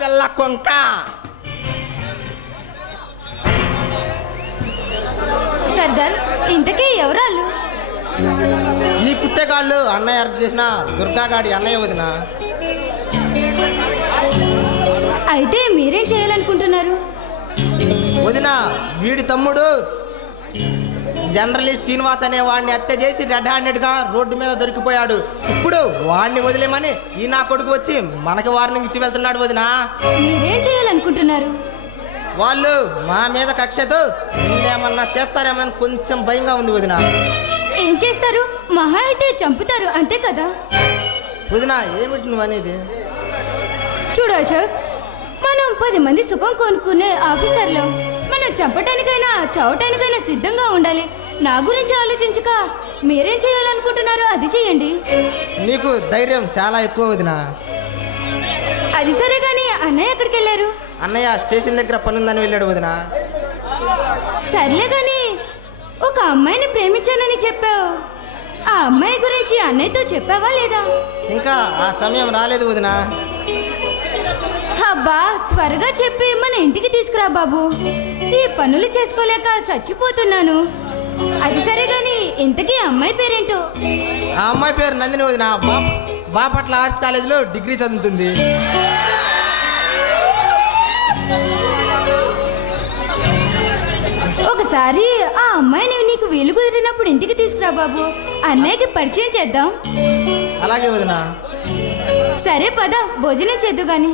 పిల్ల కొంక. సర్దార్, ఇంతకీ ఎవరాళ్ళు? ఈ కుత్తేగాళ్ళు అన్నయ్య అరెస్ట్ చేసిన దుర్గాగాడి అన్నయ్య వదిన. అయితే మీరేం చేయాలనుకుంటున్నారు? వదిన, వీడి తమ్ముడు జనరలిస్ట్ శ్రీనివాస్ అనే వాడిని హత్య చేసి రెడ్ హ్యాండెడ్గా రోడ్డు మీద దొరికిపోయాడు. ఇప్పుడు వాడిని వదిలేమని ఈ నా కొడుకు వచ్చి మనకి వార్నింగ్ ఇచ్చి వెళ్తున్నాడు వదిన. మీరేం చేయాలనుకుంటున్నారు? వాళ్ళు మా మీద కక్షతో ఏమన్నా చేస్తారేమని కొంచెం భయంగా ఉంది వదిన. ఏం చేస్తారు? మహా అయితే చంపుతారు, అంతే కదా? వదిన, ఏమిటి నువ్వు అనేది? చూడు అశోక్, మనం 10 మంది సుఖం కొనుక్కునే ఆఫీసర్లు. మనం చంపటానికైనా చావటానికైనా సిద్ధంగా ఉండాలి. నా గురించి ఆలోచించక మీరేం చేయాలనుకుంటున్నారో అది చేయండి. నీకు ధైర్యం చాలా ఎక్కువ వదిన. అది సరే కానీ అన్నయ్య ఎక్కడికి వెళ్ళారు? అన్నయ్య స్టేషన్ దగ్గర పనుందని వెళ్ళాడు వదిన. సర్లే కానీ ఒక అమ్మాయిని ప్రేమించానని చెప్పావు. ఆ అమ్మాయి గురించి అన్నయ్యతో చెప్పావా లేదా? ఇంకా ఆ సమయం రాలేదు వదిన. అబ్బా, త్వరగా చెప్పి మన ఇంటికి తీసుకురా బాబు. ఈ పనులు చేసుకోలేక చచ్చిపోతున్నాను. అది సరే గాని ఇంతకీ అమ్మాయి పేరేంటో? ఆ అమ్మాయి పేరు నందిని వదిన. బాపట్ల ఆర్ట్స్ కాలేజీలో డిగ్రీ చదువుతుంది. ఒకసారి ఆ అమ్మాయిని నీకు వీలు కుదిరినప్పుడు ఇంటికి తీసుకురా బాబు. అన్నయ్యకి పరిచయం చేద్దాం. అలాగే వదిన. సరే పద, భోజనం చేద్దు గాని.